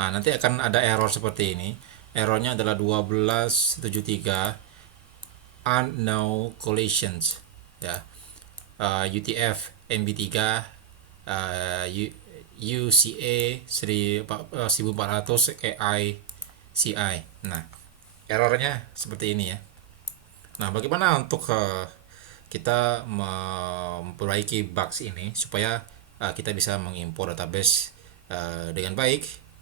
Nanti akan ada error seperti ini. Errornya adalah 1273 unknown collisions ya. UTF MB3 UCA 1400 AI CI. Nah, errornya seperti ini ya. Nah, bagaimana untuk kita memperbaiki bugs ini supaya kita bisa mengimpor database dengan baik?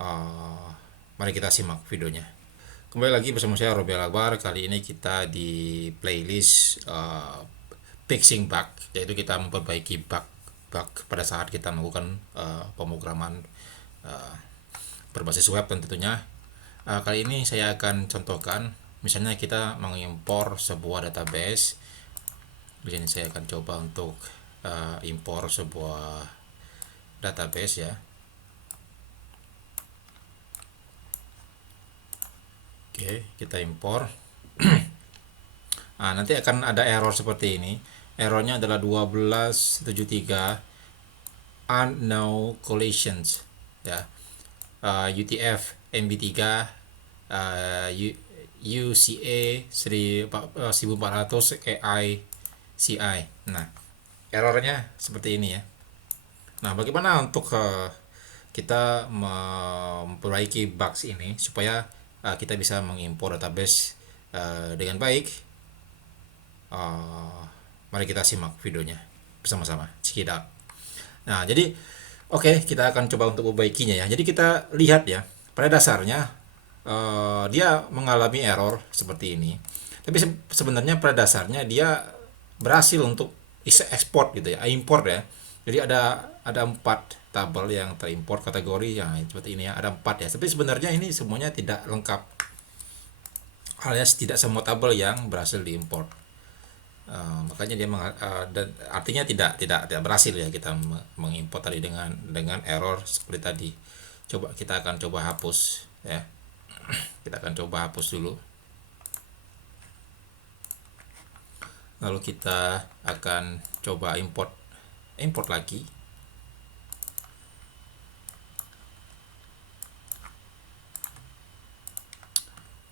Uh, Mari kita simak videonya. Kembali lagi bersama saya Robi Akbar. Kali ini kita di playlist fixing bug, yaitu kita memperbaiki bug pada saat kita melakukan pemrograman uh, berbasis web tentunya. Kali ini saya akan contohkan, misalnya kita mengimpor sebuah database. Di sini saya akan coba untuk impor sebuah database ya. Oke, kita impor. Nanti akan ada error seperti ini. Errornya adalah 1273 unknown collisions ya. UTF MB3 UCA 1400 AI CI. Nah, errornya seperti ini ya. Nah, bagaimana untuk kita memperbaiki bugs ini supaya kita bisa mengimpor database dengan baik? Mari kita simak videonya bersama-sama. Check it out. Nah, jadi oke, kita akan coba untuk memperbaikinya ya. Jadi kita lihat ya, pada dasarnya dia mengalami error seperti ini. Tapi sebenarnya pada dasarnya dia berhasil untuk ekspor gitu ya, import ya. Jadi ada 4 tabel yang terimport kategori yang seperti ini ya, ada 4 ya. Tapi sebenarnya ini semuanya tidak lengkap, alias tidak semua tabel yang berhasil diimport. Makanya dia dan artinya tidak berhasil ya kita mengimport tadi dengan error seperti tadi. Kita akan coba hapus ya. Kita akan coba hapus dulu. Lalu kita akan coba import lagi.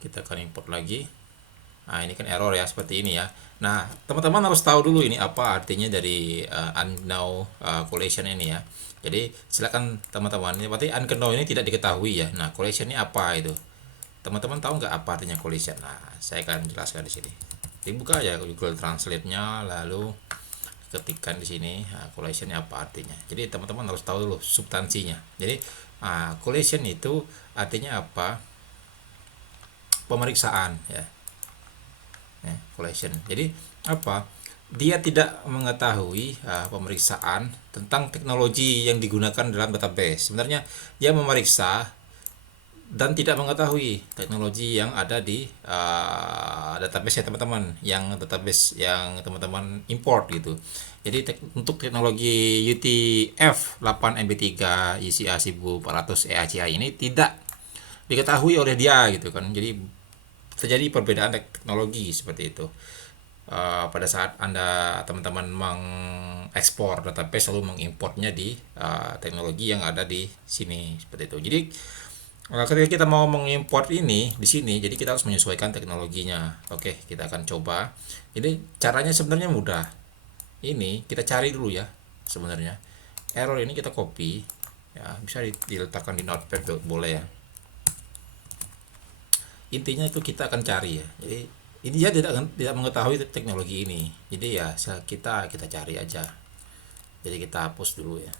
Kita akan import lagi. Nah, ini kan error ya, seperti ini ya. Nah, teman-teman harus tahu dulu ini apa artinya dari unknown collision ini ya. Jadi, silakan teman-teman, ini berarti unknown ini tidak diketahui ya. Nah, collision ini apa itu? Teman-teman tahu nggak apa artinya collision? Nah, saya akan jelaskan di sini. Dibuka ya Google Translate-nya, lalu ketikkan di sini collision ini apa artinya. Jadi, teman-teman harus tahu dulu substansinya. Jadi, collision itu artinya apa? Pemeriksaan ya. Collection. Jadi apa? Dia tidak mengetahui pemeriksaan tentang teknologi yang digunakan dalam database. Sebenarnya dia memeriksa dan tidak mengetahui teknologi yang ada di database ya teman-teman, yang database yang teman-teman import gitu. Jadi untuk teknologi UTF 8 MB3 UCA 1400 EACI ini tidak diketahui oleh dia gitu kan. Jadi terjadi perbedaan teknologi seperti itu. Pada saat Anda teman-teman mengekspor database lalu mengimportnya di teknologi yang ada di sini seperti itu. Jadi ketika kita mau mengimport ini di sini, jadi kita harus menyesuaikan teknologinya. Oke, kita akan coba. Jadi caranya sebenarnya mudah. Ini kita cari dulu ya sebenarnya. Error ini kita copy ya, bisa diletakkan di notepad boleh ya. Intinya itu kita akan cari ya. Jadi ini dia tidak mengetahui teknologi ini. Jadi ya kita cari aja. Jadi kita hapus dulu ya.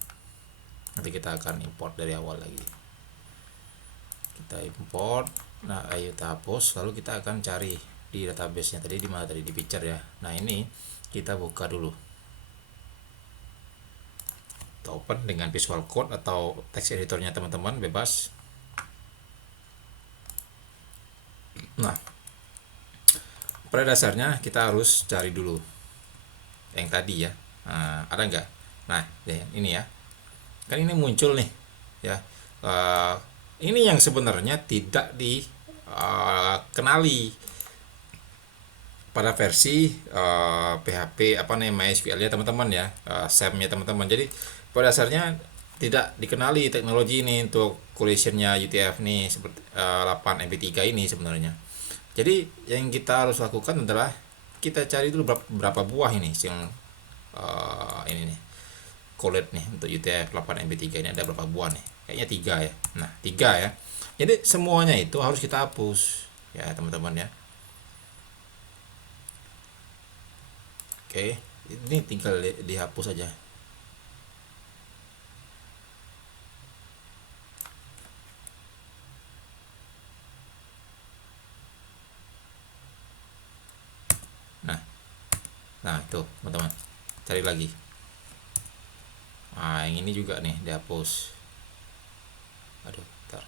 Nanti kita akan import dari awal lagi. Kita import. Nah, ayo kita hapus. Lalu kita akan cari di database-nya tadi, di mana tadi, di picture ya. Nah, ini kita buka dulu. Kita open dengan Visual Code atau text editornya teman-teman, bebas. Nah, pada dasarnya kita harus cari dulu yang tadi ya. Ada nggak? Nah, ini ya. Kan ini muncul nih ya. Ini yang sebenarnya tidak dikenali pada versi PHP apa namanya SQL ya teman-teman ya, SAM ya teman-teman. Jadi pada dasarnya tidak dikenali teknologi ini untuk collisionnya UTF nih seperti 8 MP3 ini sebenarnya. Jadi yang kita harus lakukan adalah kita cari dulu berapa buah ini yang ini nih collet nih untuk UTF 8 MP3 ini ada berapa buah nih? Kayaknya tiga ya. Nah, tiga ya. Jadi semuanya itu harus kita hapus ya teman-teman ya. Oke, ini tinggal dihapus aja. Nah, nah itu teman-teman. Cari lagi. Nah, yang ini juga nih dihapus. Aduh, bentar.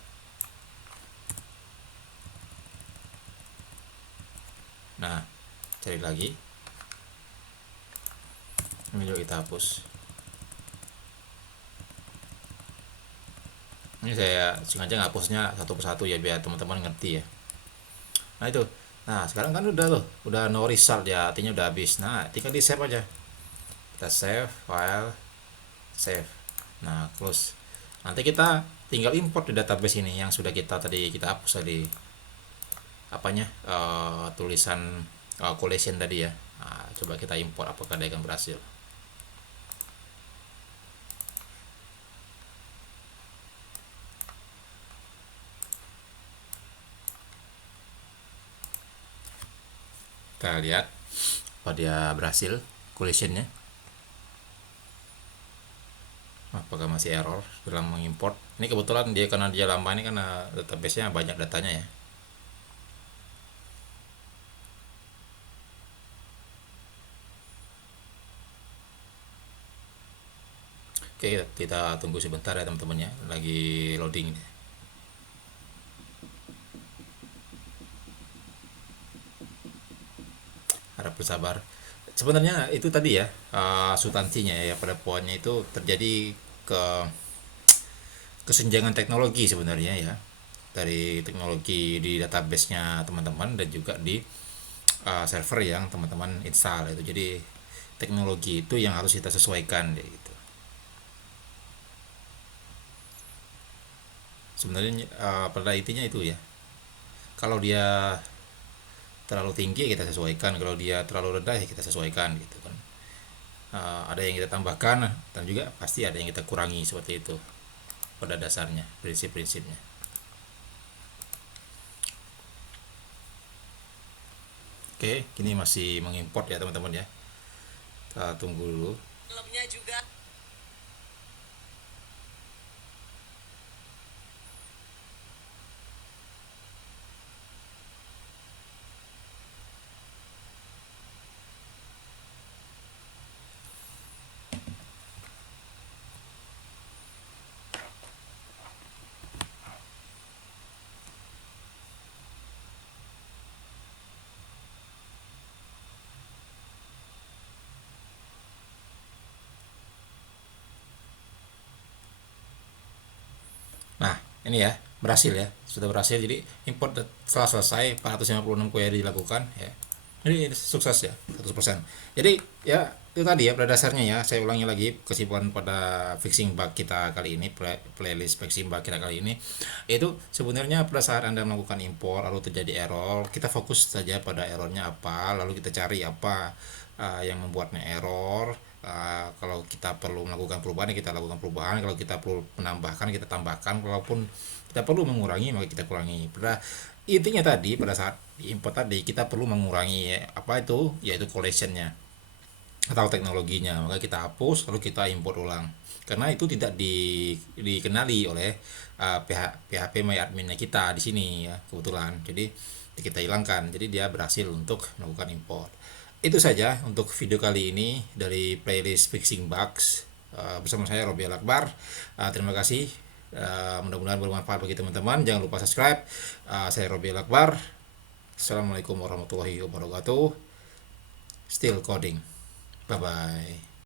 Nah, cari lagi. Ini juga kita hapus. Ini saya sengaja ngapusnya satu persatu ya biar teman-teman ngerti ya. Nah itu. Nah sekarang kan udah tuh, udah no result ya, artinya udah habis. Nah tinggal di save aja. Kita save file, save. Nah close. Nanti kita tinggal import di database ini yang sudah kita hapus tadi apanya tulisan collection tadi ya. Nah, coba kita import apakah dia akan berhasil. Kita lihat apa dia berhasil collisionnya. Apakah masih error dalam mengimport. Ini kebetulan dia karena dia lama ini karena database-nya banyak datanya ya. Oke, kita tunggu sebentar ya teman-teman ya, lagi loading. Harap bersabar. Sebenarnya itu tadi ya, substansinya ya, pada poinnya itu terjadi ke kesenjangan teknologi sebenarnya ya, dari teknologi di database-nya teman-teman dan juga di server yang teman-teman install itu. Jadi teknologi itu yang harus kita sesuaikan ya gitu. Sebenarnya pada intinya itu ya. Kalau dia terlalu tinggi kita sesuaikan, kalau dia terlalu rendah ya kita sesuaikan gitu kan. Ada yang kita tambahkan dan juga pasti ada yang kita kurangi seperti itu pada dasarnya prinsip-prinsipnya. Oke, ini masih mengimport ya teman-teman ya. Kita tunggu dulu. Filmnya juga. Nah, ini ya, berhasil ya. Sudah berhasil. Jadi import setelah selesai 456 query dilakukan ya. Jadi sukses ya, 100%. Jadi ya itu tadi ya pada dasarnya ya, saya ulangi lagi kesimpulan pada fixing bug kita kali ini, playlist fixing bug kita kali ini, itu sebenarnya pada saat Anda melakukan import lalu terjadi error, kita fokus saja pada errornya apa, lalu kita cari apa yang membuatnya error. Kalau kita perlu melakukan perubahan kita lakukan perubahan, kalau kita perlu menambahkan kita tambahkan, kalaupun kita perlu mengurangi maka kita kurangi. Pada intinya tadi pada saat import tadi kita perlu mengurangi apa itu yaitu collectionnya atau teknologinya, maka kita hapus lalu kita import ulang karena itu tidak dikenali oleh PHP MyAdmin kita di sini ya kebetulan. Jadi kita hilangkan, jadi dia berhasil untuk melakukan import. Itu saja untuk video kali ini dari playlist fixing bugs bersama saya Robi Akbar. Terima kasih. Mudah-mudahan bermanfaat bagi teman-teman. Jangan lupa subscribe. Saya Robi Akbar. Assalamualaikum warahmatullahi wabarakatuh. Still coding. Bye bye.